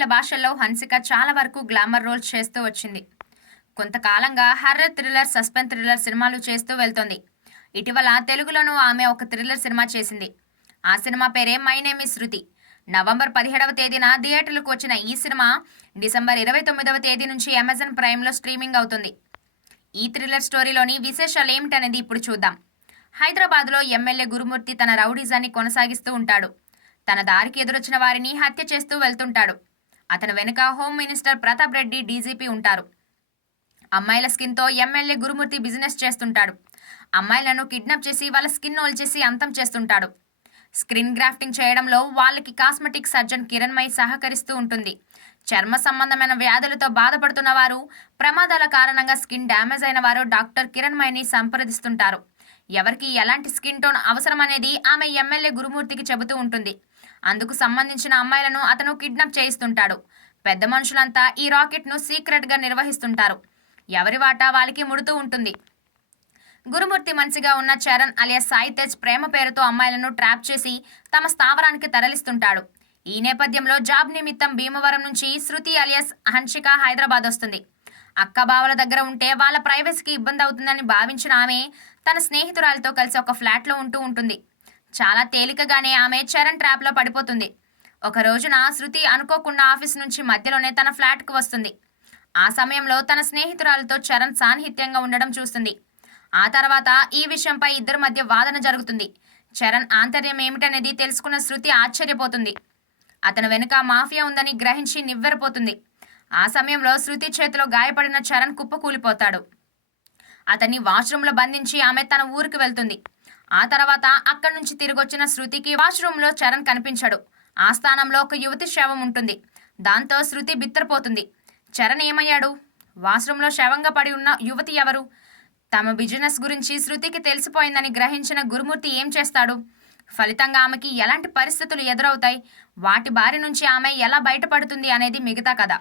తమిళ భాషల్లో హన్సిక చాలా వరకు గ్లామర్ రోల్స్ చేస్తూ వచ్చింది. కొంతకాలంగా హర్రర్ థ్రిల్లర్, సస్పెన్స్ థ్రిల్లర్ సినిమాలు చేస్తూ వెళ్తోంది. ఇటీవల తెలుగులోనూ ఆమె ఒక థ్రిల్లర్ సినిమా చేసింది. ఆ సినిమా పేరే my name is Shruti. November 17వ తేదీన థియేటర్లకు వచ్చిన ఈ సినిమా డిసెంబర్ 29వ తేదీ నుంచి అమెజాన్ ప్రైమ్లో స్ట్రీమింగ్ అవుతుంది. ఈ థ్రిల్లర్ స్టోరీలోని విశేషాలు ఏమిటనేది ఇప్పుడు చూద్దాం. హైదరాబాద్లో ఎమ్మెల్యే గురుమూర్తి తన రౌడీజాన్ని కొనసాగిస్తూ ఉంటాడు. తన దారికి ఎదురొచ్చిన వారిని హత్య చేస్తూ వెళ్తుంటాడు. అతని వెనుక home minister Pratap Reddy, DGP ఉంటారు. అమ్మాయిల స్కిన్తో ఎమ్మెల్యే గురుమూర్తి బిజినెస్ చేస్తుంటాడు. అమ్మాయిలను కిడ్నాప్ చేసి వాళ్ళ స్కిన్ ఒలిచేసి అంతం చేస్తుంటాడు. స్క్రీన్ గ్రాఫ్టింగ్ చేయడంలో వాళ్ళకి కాస్మెటిక్ సర్జన్ కిరణ్మయి సహకరిస్తూ ఉంటుంది. చర్మ సంబంధమైన వ్యాధులతో బాధపడుతున్న వారు, ప్రమాదాల కారణంగా స్కిన్ డ్యామేజ్ అయిన వారు డాక్టర్ కిరణ్మయిని సంప్రదిస్తుంటారు. ఎవరికి ఎలాంటి స్కిన్ టోన్ అవసరమనేది ఆమె ఎమ్మెల్యే గురుమూర్తికి చెబుతూ ఉంటుంది. అందుకు సంబంధించిన అమ్మాయిలను అతను కిడ్నాప్ చేయిస్తుంటాడు. పెద్ద మనుషులంతా ఈ రాకెట్ను సీక్రెట్గా నిర్వహిస్తుంటారు. ఎవరి వాటా వాళ్ళకి ముడుతూ ఉంటుంది. గురుమూర్తి మనిషిగా ఉన్న చరణ్ అలియాస్ సాయి తేజ్ ప్రేమ పేరుతో అమ్మాయిలను ట్రాప్ చేసి తమ స్థావరానికి తరలిస్తుంటాడు. ఈ నేపథ్యంలో జాబ్ నిమిత్తం భీమవరం నుంచి శృతి అలియాస్ హన్షిక హైదరాబాద్ వస్తుంది. అక్కబావల దగ్గర ఉంటే వాళ్ళ ప్రైవసీకి ఇబ్బంది అవుతుందని భావించిన ఆమె తన స్నేహితురాలతో కలిసి ఒక ఫ్లాట్లో ఉంటూ ఉంటుంది. చాలా తేలికగానే ఆమె చరణ్ ట్రాప్లో పడిపోతుంది. ఒక రోజున శృతి అనుకోకుండా ఆఫీస్ నుంచి మధ్యలోనే తన ఫ్లాట్కు వస్తుంది. ఆ సమయంలో తన స్నేహితురాలతో చరణ్ సాన్నిహిత్యంగా ఉండడం చూస్తుంది. ఆ తర్వాత ఈ విషయంపై ఇద్దరి మధ్య వాదన జరుగుతుంది. చరణ్ ఆంతర్యం ఏమిటనేది తెలుసుకున్న శృతి ఆశ్చర్యపోతుంది. అతని వెనుక మాఫియా ఉందని గ్రహించి నివ్వెరపోతుంది. ఆ సమయంలో శృతి చేతిలో గాయపడిన చరణ్ కుప్పకూలిపోతాడు. అతన్ని వాష్రూమ్లో బంధించి ఆమె తన ఊరికి వెళ్తుంది. ఆ తర్వాత అక్కడి నుంచి తిరిగొచ్చిన శృతికి వాష్రూమ్లో చరణ్ కనిపించడు. ఆ స్థానంలో ఒక యువతి శవం ఉంటుంది. దాంతో శృతి బిత్తరపోతుంది. చరణ్ ఏమయ్యాడు? వాష్రూమ్లో శవంగా పడి ఉన్న యువతి ఎవరు? తమ బిజినెస్ గురించి శృతికి తెలిసిపోయిందని గ్రహించిన గురుమూర్తి ఏం చేస్తాడు? ఫలితంగా ఆమెకి ఎలాంటి పరిస్థితులు ఎదురవుతాయి? వాటి బారి నుంచి ఆమె ఎలా బయటపడుతుంది అనేది మిగతా కథ.